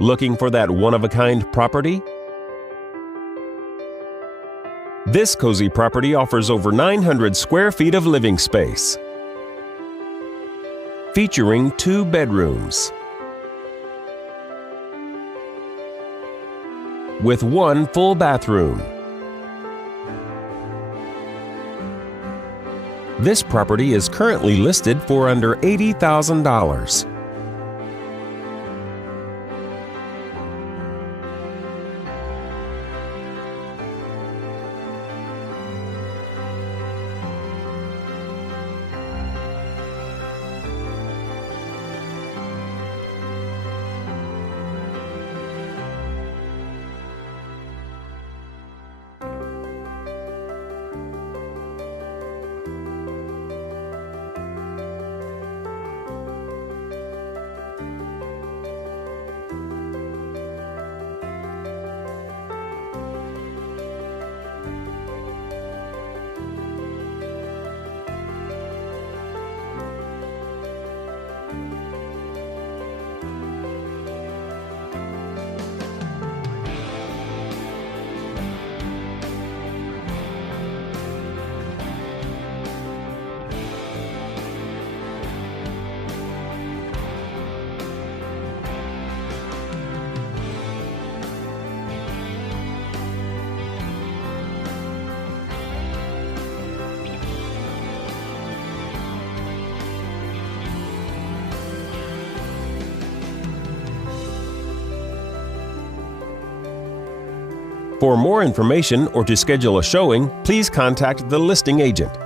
Looking for that one-of-a-kind property? This cozy property offers over 900 square feet of living space, featuring 2 bedrooms with 1 full bathroom. This property is currently listed for under $80,000. For more information or to schedule a showing, please contact the listing agent.